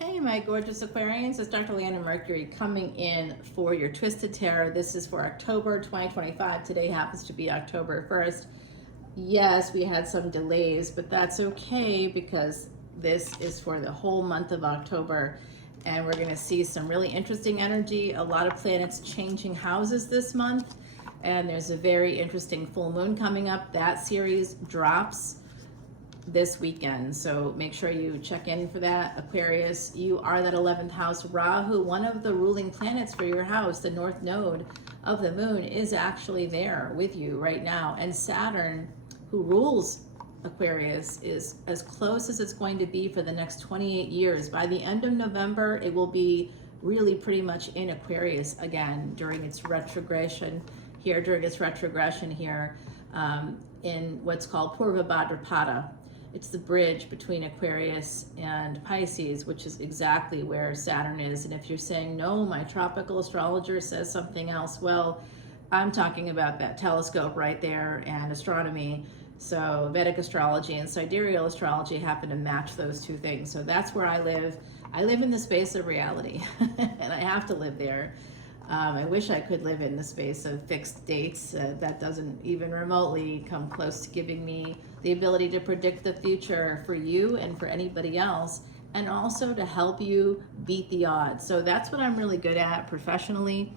Hey, my gorgeous Aquarians, it's Dr. Leona Mercury coming in for your Twisted Tarot. This is for October 2025. Today happens to be October 1st. Yes, we had some delays, but that's okay because this is for the whole month of October. And we're going to see some really interesting energy. A lot of planets changing houses this month. And there's a very interesting full moon coming up. That series drops this weekend, so make sure you check in for that. Aquarius, you are that 11th house. Rahu, one of the ruling planets for your house, the north node of the moon, is actually there with you right now. And Saturn, who rules Aquarius, is as close as it's going to be for the next 28 years. By the end of November, it will be really pretty much in Aquarius again during its retrogression here, in what's called Purva Bhadrapada. It's the bridge between Aquarius and Pisces, which is exactly where Saturn is. And if you're saying, no, my tropical astrologer says something else, well, I'm talking about that telescope right there and astronomy. So Vedic astrology and sidereal astrology happen to match those two things. So that's where I live. I live in the space of reality, and I have to live there. I wish I could live in the space of fixed dates. That doesn't even remotely come close to giving me the ability to predict the future for you and for anybody else, and also to help you beat the odds. So that's what I'm really good at professionally,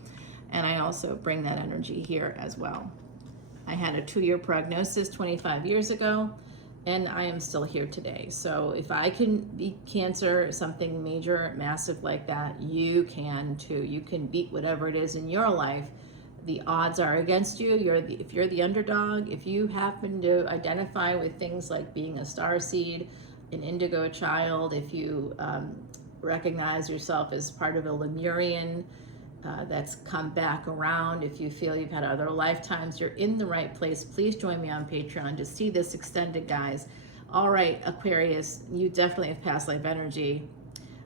and I also bring that energy here as well. I had a 2-year prognosis 25 years ago, and I am still here today. So if I can beat cancer, something major, massive like that, you can too. You can beat whatever it is in your life. The odds are against you. If you're the underdog, if you happen to identify with things like being a starseed, an indigo child, if you recognize yourself as part of a Lemurian that's come back around, if you feel you've had other lifetimes, you're in the right place. Please join me on Patreon to see this extended, guys. All right, Aquarius, you definitely have past life energy,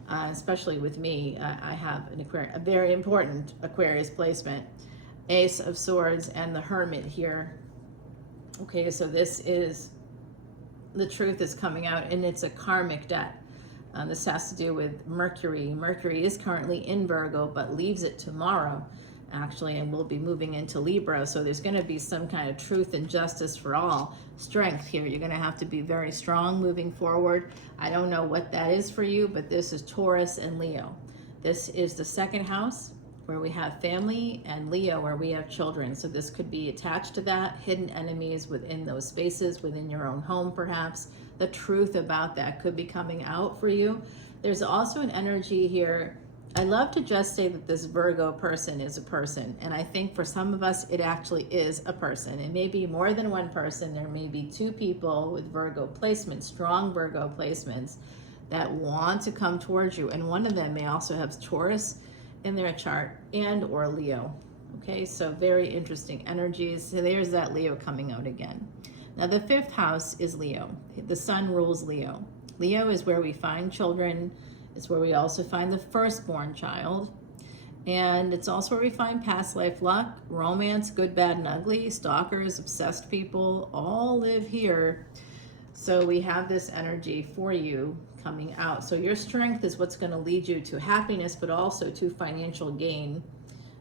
especially with me. I have a very important Aquarius placement. Ace of Swords and the Hermit here. Okay, so this is, the truth is coming out, and it's a karmic debt. This has to do with Mercury. Mercury is currently in Virgo, but leaves it tomorrow, actually, and will be moving into Libra. So there's going to be some kind of truth and justice for all. Strength here. You're going to have to be very strong moving forward. I don't know what that is for you, but this is Taurus and Leo. This is the second house, where we have family, and Leo, where we have children. So this could be attached to that, hidden enemies within those spaces, within your own home perhaps. The truth about that could be coming out for you. There's also an energy here. I love to just say that this Virgo person is a person, and I think for some of us it actually is a person. It may be more than one person. There may be two people with Virgo placements, strong Virgo placements, that want to come towards you, and one of them may also have Taurus in their chart and or Leo. Okay, so very interesting energies. So there's that Leo coming out again. Now the 5th house is Leo. The sun rules Leo. Leo is where we find children. It's where we also find the firstborn child. And it's also where we find past life luck, romance, good, bad, and ugly, stalkers, obsessed people, all live here. So we have this energy for you coming out. So your strength is what's going to lead you to happiness, but also to financial gain.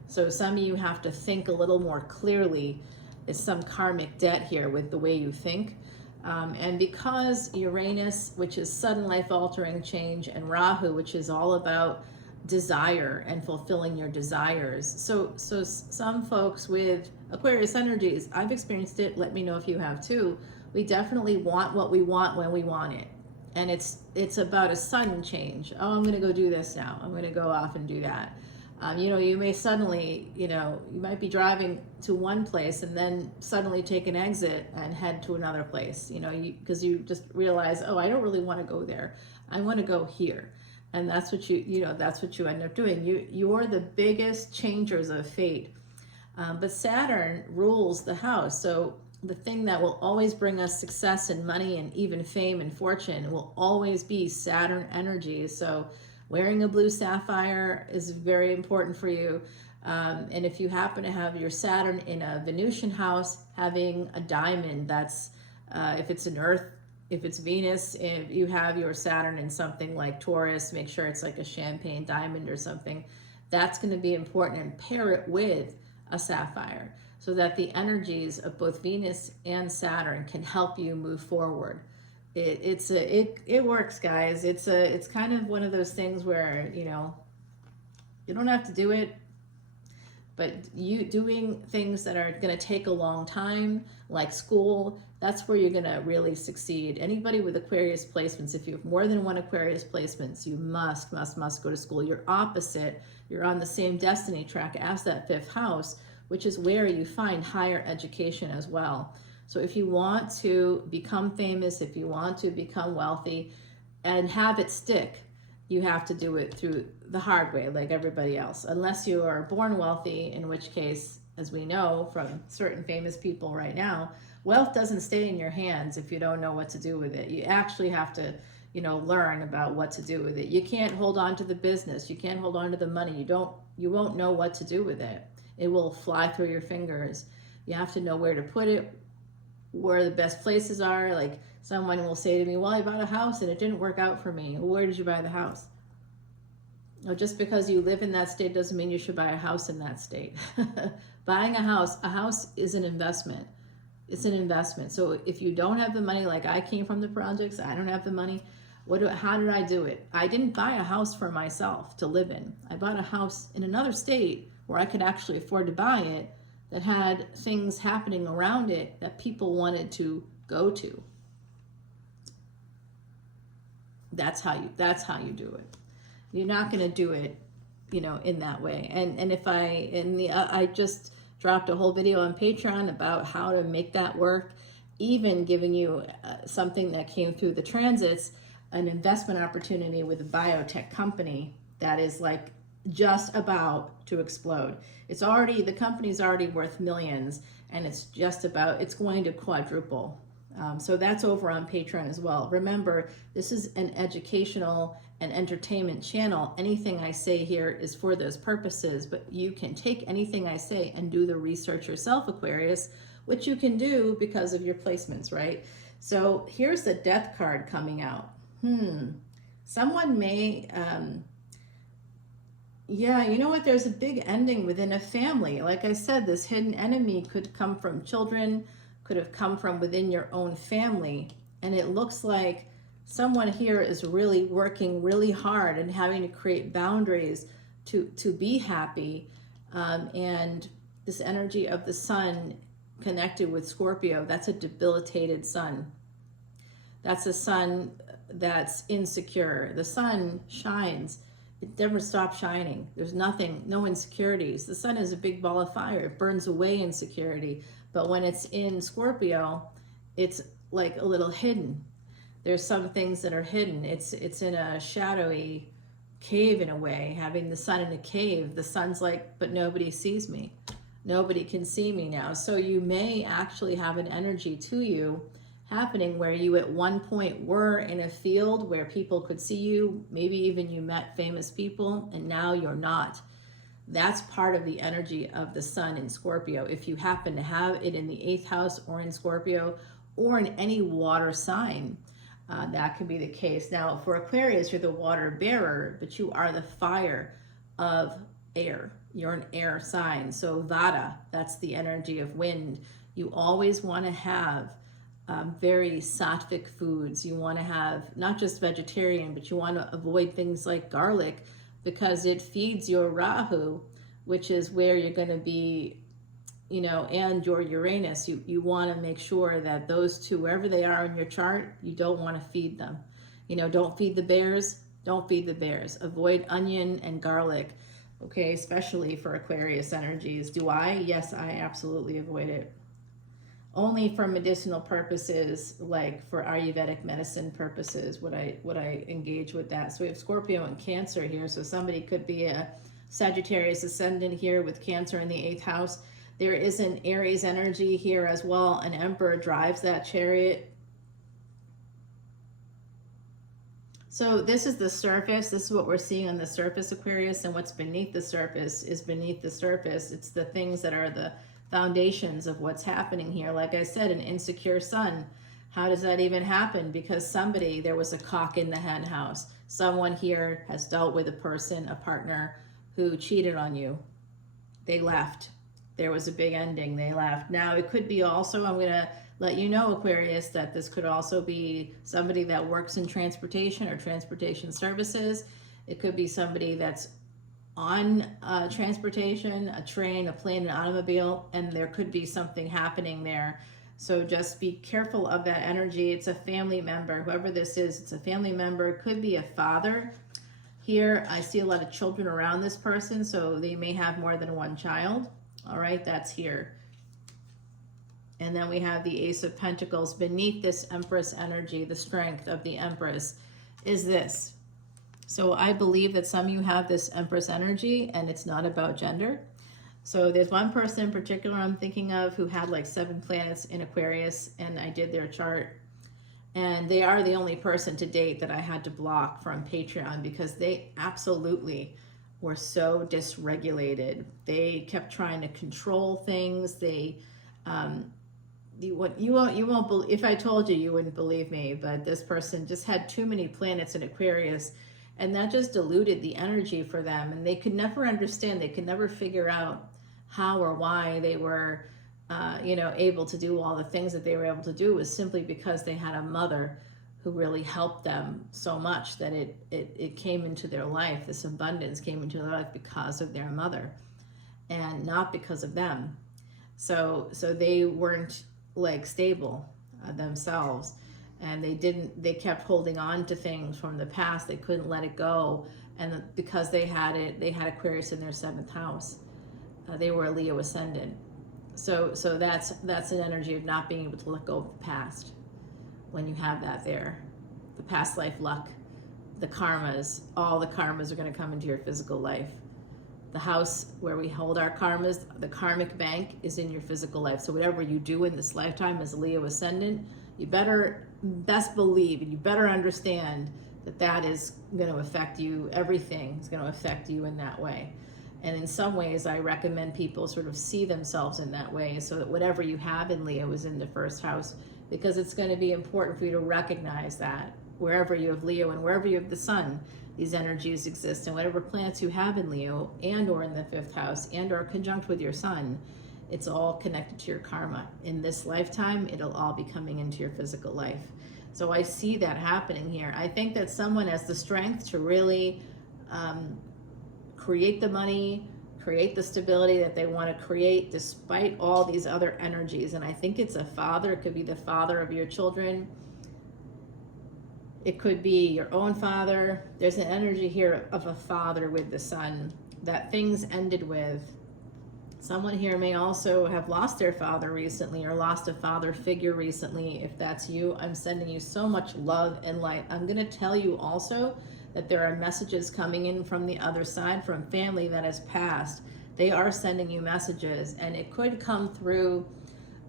So some of you have to think a little more clearly. Is some karmic debt here with the way you think. And because Uranus, which is sudden life altering change, and Rahu, which is all about desire and fulfilling your desires. So some folks with Aquarius energies, I've experienced it, let me know if you have too. We definitely want what we want when we want it. And it's about a sudden change. Oh, I'm gonna go do this now. I'm gonna go off and do that. You may suddenly, you might be driving to one place and then suddenly take an exit and head to another place, because you just realize, oh, I don't really want to go there. I want to go here. And that's what that's what you end up doing. You're the biggest changers of fate. But Saturn rules the house. So the thing that will always bring us success and money and even fame and fortune will always be Saturn energy. So wearing a blue sapphire is very important for you. And if you happen to have your Saturn in a Venusian house, having a diamond, that's, if it's an earth if it's Venus, if you have your Saturn in something like Taurus, make sure it's like a champagne diamond or something. That's going to be important, and pair it with a sapphire so that the energies of both Venus and Saturn can help you move forward. It works, guys. It's kind of one of those things where, you know, you don't have to do it, but you doing things that are going to take a long time, like school, that's where you're going to really succeed. Anybody with Aquarius placements, if you have more than one Aquarius placements, you must go to school. You're opposite. You're on the same destiny track as that 5th house, which is where you find higher education as well. So if you want to become famous, if you want to become wealthy and have it stick, you have to do it through the hard way, like everybody else, unless you are born wealthy, in which case, as we know from certain famous people right now, wealth doesn't stay in your hands if you don't know what to do with it. You actually have to, you know, learn about what to do with it. You can't hold on to the business. You can't hold on to the money. You won't know what to do with it. It will fly through your fingers. You have to know where to put it, where the best places are. Like, someone will say to me, well, I bought a house and it didn't work out for me. Well, where did you buy the house? No, just because you live in that state doesn't mean you should buy a house in that state. Buying a house is an investment. It's an investment. So if you don't have the money, like I came from the projects, I don't have the money. How did I do it? I didn't buy a house for myself to live in. I bought a house in another state where I could actually afford to buy it, that had things happening around it that people wanted to go to. That's how you do it. You're not going to do it, you know, in that way. And if I just dropped a whole video on Patreon about how to make that work, even giving you something that came through the transits, an investment opportunity with a biotech company that is like just about to explode. The company's already worth millions, and it's going to quadruple. So that's over on Patreon as well. Remember, this is an educational and entertainment channel. Anything I say here is for those purposes, but you can take anything I say and do the research yourself, Aquarius, which you can do because of your placements, right? So here's the Death card coming out. Someone may, yeah, you know what? There's a big ending within a family. Like I said, this hidden enemy could come from children, could have come from within your own family. And it looks like someone here is really working really hard and having to create boundaries to be happy. And this energy of the sun connected with Scorpio, that's a debilitated sun. That's a sun that's insecure. The sun shines. It never stops shining. There's no insecurities. The sun is a big ball of fire. It burns away insecurity. But when it's in Scorpio, it's like a little hidden. There's some things that are hidden. It's in a shadowy cave in a way, having the sun in a cave. The sun's like, but nobody sees me. Nobody can see me now. So you may actually have an energy to you happening where you at one point were in a field where people could see you. Maybe even you met famous people, and now you're not. That's part of the energy of the sun in Scorpio. If you happen to have it in the 8th house or in Scorpio or in any water sign, that could be the case. Now, for Aquarius, you're the water bearer, but you are the fire of air. You're an air sign. So Vata, that's the energy of wind. You always want to have very sattvic foods. You want to have not just vegetarian, but you want to avoid things like garlic, because it feeds your Rahu, which is where you're going to be, you know, and your Uranus. You want to make sure that those two, wherever they are in your chart, you don't want to feed them. You know, don't feed the bears. Don't feed the bears. Avoid onion and garlic, okay, especially for Aquarius energies. Do I? Yes, I absolutely avoid it. Only for medicinal purposes, like for Ayurvedic medicine purposes, would I engage with that. So we have Scorpio and Cancer here. So somebody could be a Sagittarius ascendant here with Cancer in the 8th house. There is an Aries energy here as well. An Emperor drives that chariot. So this is the surface. This is what we're seeing on the surface, Aquarius, and what's beneath the surface is beneath the surface. It's the things that are the foundations of what's happening here. Like I said, an insecure sun How does that even happen? Because there was a cock in the hen house. Someone here has dealt with a person, a partner, who cheated on you. They left. There was a big ending. They left. Now, it could be also, I'm going to let you know, Aquarius, that this could also be somebody that works in transportation or transportation services. It could be somebody that's on transportation, a train, a plane, an automobile, and there could be something happening there. So just be careful of that energy. It's a family member. Whoever this is, it's a family member. It could be a father. Here, I see a lot of children around this person, so they may have more than one child. All right, that's here. And then we have the Ace of Pentacles. Beneath this Empress energy, the strength of the Empress is this. So I believe that some of you have this Empress energy, and it's not about gender. So there's one person in particular I'm thinking of who had like 7 planets in Aquarius, and I did their chart. And they are the only person to date that I had to block from Patreon because they absolutely were so dysregulated. They kept trying to control things. You won't believe, if I told you, you wouldn't believe me, but this person just had too many planets in Aquarius, and that just diluted the energy for them, and they could never understand, they could never figure out how or why they were able to do all the things that they were able to do. It was simply because they had a mother who really helped them so much that it came into their life. This abundance came into their life because of their mother and not because of them. So they weren't like stable themselves, and they kept holding on to things from the past. They couldn't let it go, and because they had Aquarius in their 7th house. They were a Leo Ascendant. So that's an energy of not being able to let go of the past. When you have that there, the past life luck, the karmas, all the karmas are going to come into your physical life. The house where we hold our karmas, the karmic bank, is in your physical life. So whatever you do in this lifetime as a Leo Ascendant, you best believe and you better understand that is going to affect you. Everything is going to affect you in that way. And in some ways, I recommend people sort of see themselves in that way, so that whatever you have in Leo is in the 1st house, because it's going to be important for you to recognize that wherever you have Leo and wherever you have the sun, these energies exist, and whatever planets you have in Leo and or in the 5th house and or conjunct with your sun, it's all connected to your karma. In this lifetime, it'll all be coming into your physical life. So I see that happening here. I think that someone has the strength to really create the money, create the stability that they want to create despite all these other energies. And I think it's a father. It could be the father of your children. It could be your own father. There's an energy here of a father with the sun that things ended with. Someone here may also have lost their father recently or lost a father figure recently. If that's you, I'm sending you so much love and light. I'm going to tell you also that there are messages coming in from the other side, from family that has passed. They are sending you messages, and it could come through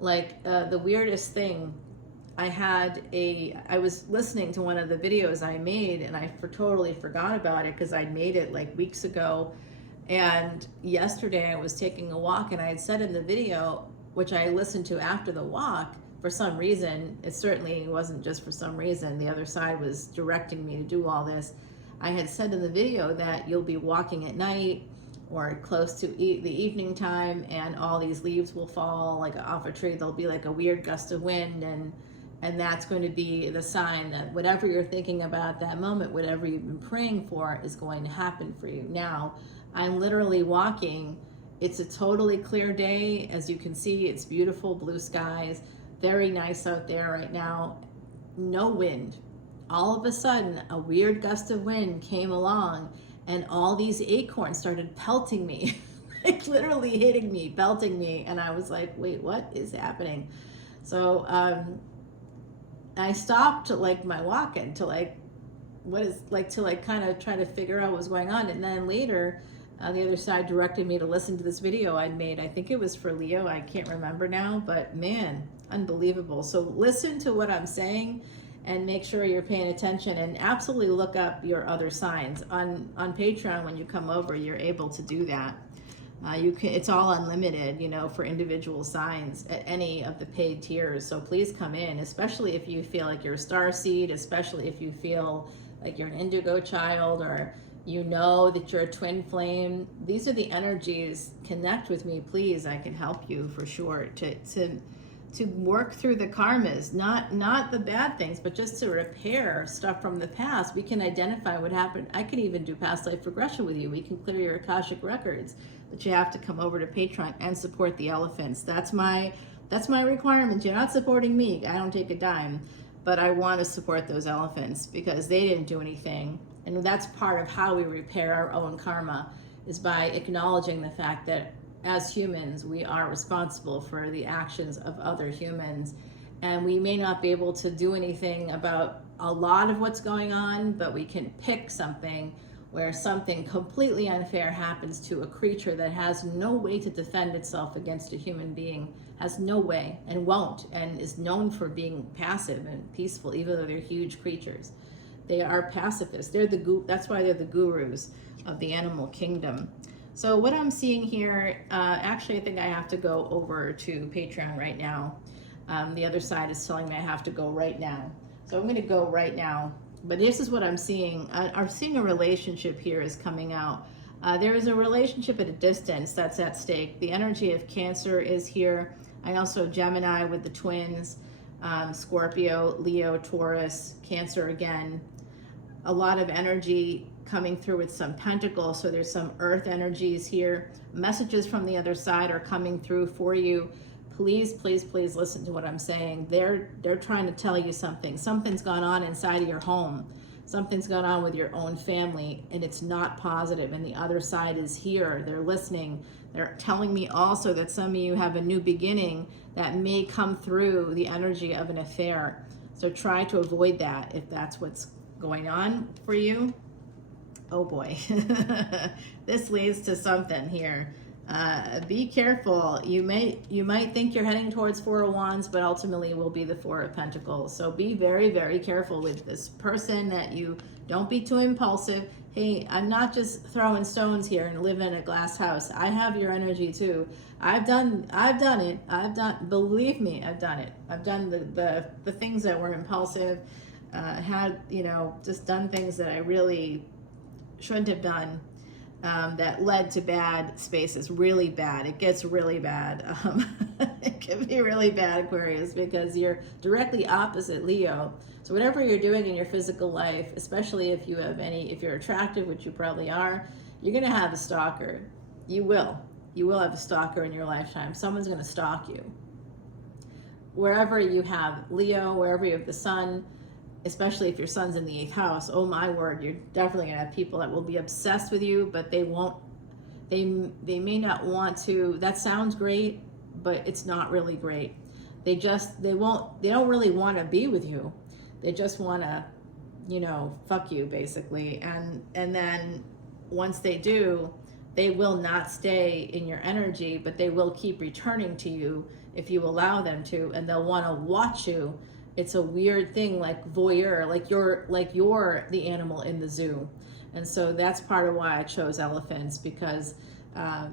like the weirdest thing. I was listening to one of the videos I made, and I totally forgot about it because I made it like weeks ago. And yesterday I was taking a walk, and I had said in the video, which I listened to after the walk, for some reason, it certainly wasn't just for some reason, the other side was directing me to do all this. I had said in the video that you'll be walking at night or close to the evening time, and all these leaves will fall like off a tree. There'll be like a weird gust of wind, and that's going to be the sign that whatever you're thinking about at that moment, whatever you've been praying for, is going to happen for you. Now, I'm literally walking. It's a totally clear day. As you can see, it's beautiful blue skies. Very nice out there right now. No wind. All of a sudden, a weird gust of wind came along, and all these acorns started pelting me, like literally hitting me, pelting me. And I was like, wait, what is happening? So I stopped like my walk and to like, kind of try to figure out what was going on. And then later, the other side directed me to listen to this video I'd made. I think it was for Leo. I can't remember now, but man, unbelievable. So listen to what I'm saying and make sure you're paying attention, and absolutely look up your other signs. On Patreon, when you come over, you're able to do that. It's all unlimited, you know, for individual signs at any of the paid tiers. So please come in, especially if you feel like you're a star seed, especially if you feel like you're an indigo child, or you know that you're a twin flame. These are the energies. Connect with me, please. I can help you for sure to work through the karmas, not the bad things, but just to repair stuff from the past. We can identify what happened. I can even do past life regression with you. We can clear your Akashic records, but you have to come over to Patreon and support the elephants. That's my requirement. You're not supporting me. I don't take a dime, but I want to support those elephants because they didn't do anything. And that's part of how we repair our own karma, is by acknowledging the fact that as humans, we are responsible for the actions of other humans. And we may not be able to do anything about a lot of what's going on, but we can pick something where something completely unfair happens to a creature that has no way to defend itself against a human being, has no way, and won't, and is known for being passive and peaceful, even though they're huge creatures. They are pacifists. That's why they're the gurus of the animal kingdom. So what I'm seeing here, actually I think I have to go over to Patreon right now. The other side is telling me I have to go right now. So I'm going to go right now. But this is what I'm seeing. I'm seeing a relationship here is coming out. There is a relationship at a distance that's at stake. The energy of Cancer is here. I also have Gemini with the twins, Scorpio, Leo, Taurus, Cancer again. A lot of energy coming through with some pentacles. So there's some earth energies here. Messages from the other side are coming through for you. Please, please, please listen to what I'm saying. They're trying to tell you something. Something's gone on inside of your home. Something's gone on with your own family, and it's not positive. And the other side is here. They're listening. They're telling me also that some of you have a new beginning that may come through the energy of an affair. So try to avoid that if that's what's going on for you. Oh boy, this leads to something here. Be careful. You might think you're heading towards Four of Wands, but ultimately it will be the Four of Pentacles. So be very, very careful with this person. That you don't be too impulsive. Hey, I'm not just throwing stones here and live in a glass house. I have your energy too. I've done it. Believe me, I've done it. I've done the things that were impulsive. Had, you know, just done things that I really shouldn't have done, that led to bad spaces. Really bad. It gets really bad. It can be really bad, Aquarius, because you're directly opposite Leo. So whatever you're doing in your physical life, especially if you're attractive, which you probably are, you're going to have a stalker. You will have a stalker in your lifetime. Someone's going to stalk you. Wherever you have Leo, wherever you have the sun, especially if your son's in the 8th house, oh my word, you're definitely gonna have people that will be obsessed with you, but they may not want to. That sounds great, but it's not really great. They don't really want to be with you. They just want to, you know, fuck you basically. And then once they do, they will not stay in your energy, but they will keep returning to you if you allow them to, and they'll want to watch you. It's a weird thing, like voyeur, like you're the animal in the zoo. And so that's part of why I chose elephants, because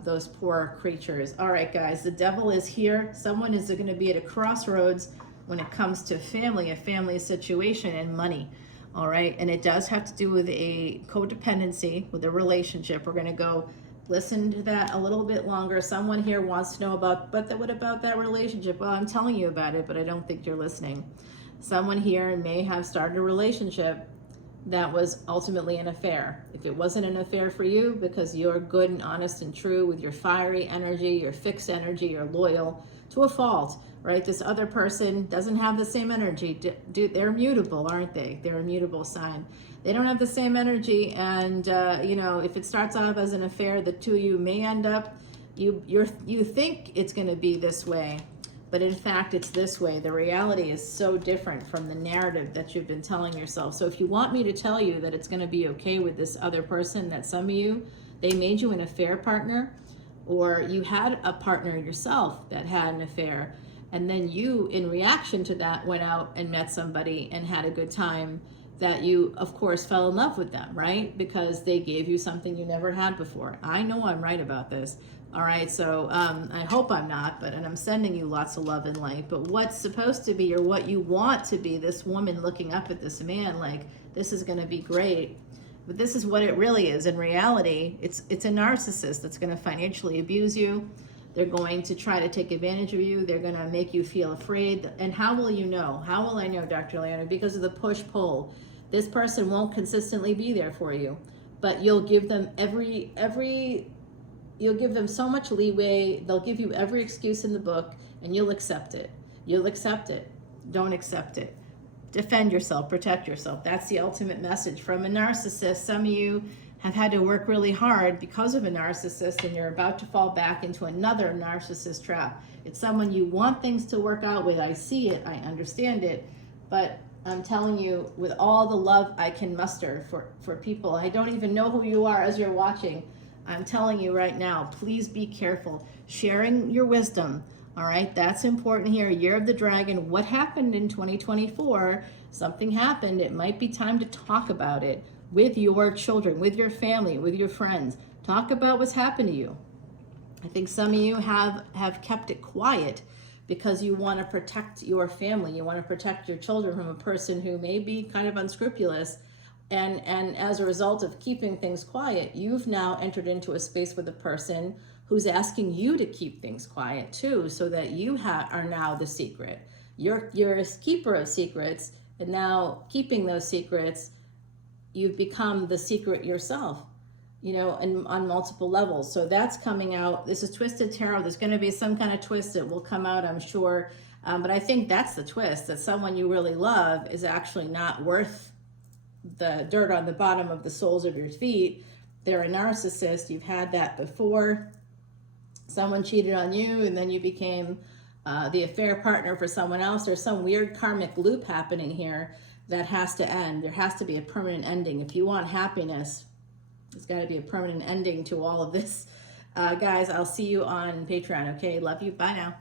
those poor creatures. All right, guys, the devil is here. Someone is going to be at a crossroads when it comes to family, a family situation, and money. All right, and it does have to do with a codependency, with a relationship. We're going to go listen to that a little bit longer. Someone here wants to know about, what about that relationship? Well, I'm telling you about it, but I don't think you're listening. Someone here may have started a relationship that was ultimately an affair. If it wasn't an affair for you, because you're good and honest and true with your fiery energy, your fixed energy, you're loyal to a fault, right? This other person doesn't have the same energy. They're immutable, aren't they? They're a mutable sign. They don't have the same energy, and you know, if it starts off as an affair, the two of you may end up, you think it's going to be this way, but in fact it's this way. The reality is so different from the narrative that you've been telling yourself. So if you want me to tell you that it's going to be okay with this other person, that some of you, they made you an affair partner, or you had a partner yourself that had an affair, and then you, in reaction to that, went out and met somebody and had a good time, that you, of course, fell in love with them, right? Because they gave you something you never had before. I know I'm right about this. All right, so I hope I'm not, and I'm sending you lots of love and light. But what's supposed to be, or what you want to be, this woman looking up at this man like, this is going to be great. But this is what it really is. In reality, it's a narcissist that's going to financially abuse you. They're going to try to take advantage of you. They're going to make you feel afraid. And how will you know? How will I know, Dr. Leona? Because of the push-pull. This person won't consistently be there for you, but you'll give them you'll give them so much leeway. They'll give you every excuse in the book, and you'll accept it. You'll accept it. Don't accept it. Defend yourself, protect yourself. That's the ultimate message from a narcissist. Some of you have had to work really hard because of a narcissist, and you're about to fall back into another narcissist trap. It's someone you want things to work out with. I see it, I understand it, but I'm telling you, with all the love I can muster for people, I don't even know who you are as you're watching. I'm telling you right now, please be careful. Sharing your wisdom, all right? That's important here. Year of the Dragon. What happened in 2024? Something happened. It might be time to talk about it with your children, with your family, with your friends. Talk about what's happened to you. I think some of you have kept it quiet because you want to protect your family. You want to protect your children from a person who may be kind of unscrupulous. And as a result of keeping things quiet, you've now entered into a space with a person who's asking you to keep things quiet too, so that you are now the secret. You're a keeper of secrets, and now keeping those secrets, you've become the secret yourself, you know, and on multiple levels. So that's coming out. This is Twisted Tarot. There's going to be some kind of twist that will come out, I'm sure. But I think that's the twist, that someone you really love is actually not worth the dirt on the bottom of the soles of your feet. They're a narcissist. You've had that before. Someone cheated on you, and then you became the affair partner for someone else. There's some weird karmic loop happening here that has to end. There has to be a permanent ending. If you want happiness, there's got to be a permanent ending to all of this. Guys, I'll see you on Patreon, okay? Love you. Bye now.